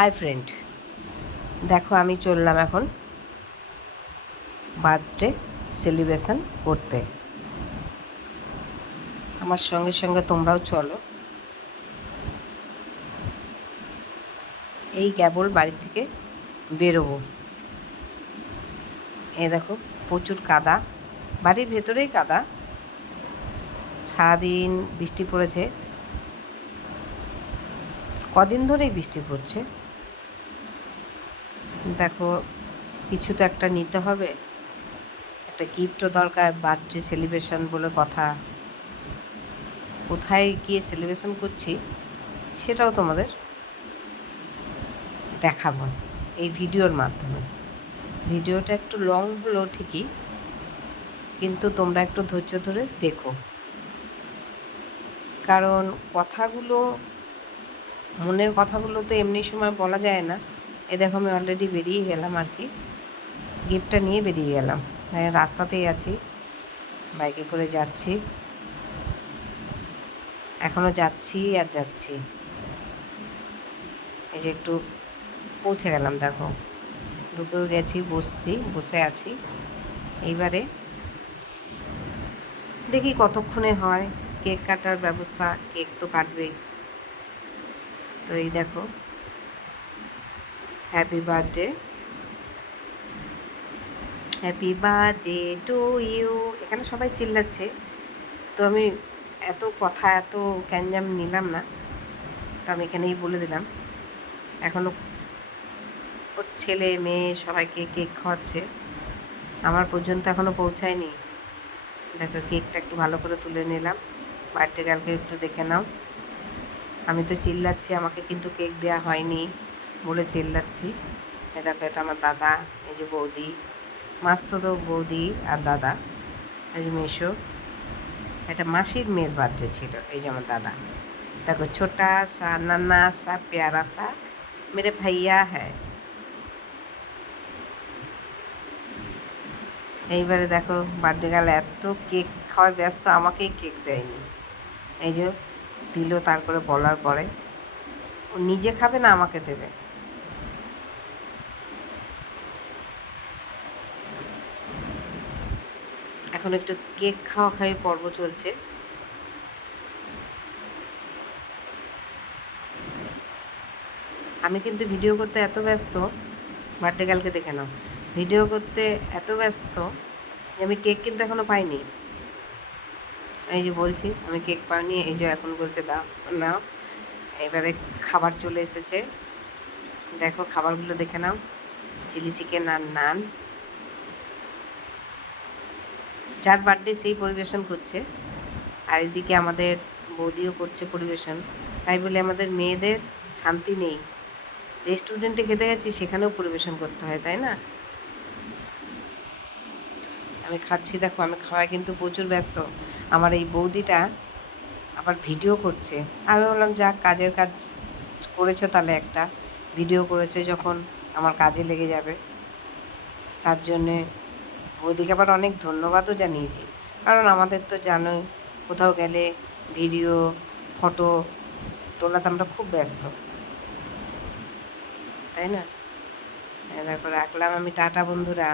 Hi friend, দেখো আমি চললাম এখন বার্থডে সেলিব্রেশন করতে। আমার সঙ্গে সঙ্গে তোমরাও চলো। এই কেবল বাড়ি থেকে বেরোবো। এই দেখো প্রচুর কাদা, বাড়ির ভেতরেই কাদা। সারাদিন বৃষ্টি পড়েছে, কদিন ধরেই বৃষ্টি পড়ছে। দেখো কিছু তো একটা নিতে হবে, একটা গিফটও দরকার। বার্থডে সেলিব্রেশন বলে কথা, কোথায় গিয়ে সেলিব্রেশন করছি সেটাও তোমাদের দেখাবো এই ভিডিওর মাধ্যমে। ভিডিওটা একটু লং হলো ঠিকই, কিন্তু তোমরা একটু ধৈর্য ধরে দেখো, কারণ কথাগুলো, মনের কথাগুলো তো এমনি সময় বলা যায় না। এ দেখো আমি অলরেডি বেরিয়ে গেলাম আর কি, গিফটটা নিয়ে বেরিয়ে গেলাম। রাস্তাতেই আছি, বাইকে করে যাচ্ছি, এখনও যাচ্ছি আর যাচ্ছি। এই যে একটু পৌঁছে গেলাম, দেখো ঢুকেও গেছি, বসে আছি। এইবারে দেখি কতক্ষণে হয় কেক কাটার ব্যবস্থা। কেক তো কাটবেই। তো এই দেখো, happy birthday, happy birthday to you. এখানে সবাই চিল্লাচ্ছে, তো আমি এত কথা, এত ক্যাঞ্জাম নিলাম না, তো আমি এখানেই বলে দিলাম। এখনও ওর ছেলে মেয়ে সবাইকে কেক খাওয়াচ্ছে, আমার পর্যন্ত এখনও পৌঁছায়নি। দেখো কেকটা একটু ভালো করে তুলে নিলাম। বার্থডে গার্লকে একটু দেখে নাও। আমি তো চিল্লাচ্ছি, আমাকে কিন্তু কেক দেওয়া হয়নি বলে চিল্লাচ্ছি। এই দেখো এটা আমার দাদা, এই যে বৌদি, মাস্তুতো বৌদি আর দাদা, এই যে মেশো। এটা মাসির মেয়ের বার্থডে ছিল। এই যে আমার দাদা, দেখো ছোটা সা নান্না সা প্যারা সা মেরে ভাইয়া হ্যাঁ। এইবারে দেখো বার্থডে গার্ল এত কেক খাওয়ায় ব্যস্ত, আমাকেই কেক দেয়নি। এই যে দিল, তারপরে বলার পরে ও নিজে খাবে না, আমাকে দেবে। এখন একটু কেক খাওয়া খাওয়ি পর্ব চলছে। আমি কিন্তু ভিডিও করতে এত ব্যস্ত, বার্থডে গার্লকে দেখে নাও, ভিডিও করতে এত ব্যস্ত যে আমি কেক কিন্তু এখনও পাইনি। এই যে বলছি আমি কেক পাইনি, এই যে এখন বলছে দাও নাও। এবারে খাবার চলে এসেছে, দেখো খাবারগুলো দেখে নাও। চিলি চিকেন আর নান, যার বার্থডে সেই পরিবেশন করছে, আর এদিকে আমাদের বৌদিও করছে পরিবেশন। তাই বলে আমাদের মেয়েদের শান্তি নেই। রেস্টুরেন্টে খেতে গেছি, সেখানেও পরিবেশন করতে হয়, তাই না? আমি খাচ্ছি, দেখো আমি খাওয়ায় কিন্তু প্রচুর ব্যস্ত। আমার এই বৌদিটা আবার ভিডিও করছে। আমি বললাম যাক, কাজের কাজ করেছো, তাহলে একটা ভিডিও করেছে যখন আমার কাজে লেগে যাবে। তার জন্যে বৌদিকে আবার অনেক ধন্যবাদও জানিয়েছি, কারণ আমাদের তো জানোই, কোথাও গেলে ভিডিও ফটো তোলাতে আমরা খুব ব্যস্ত, তাই না? দেখো রাখলাম আমি, টাটা বন্ধুরা।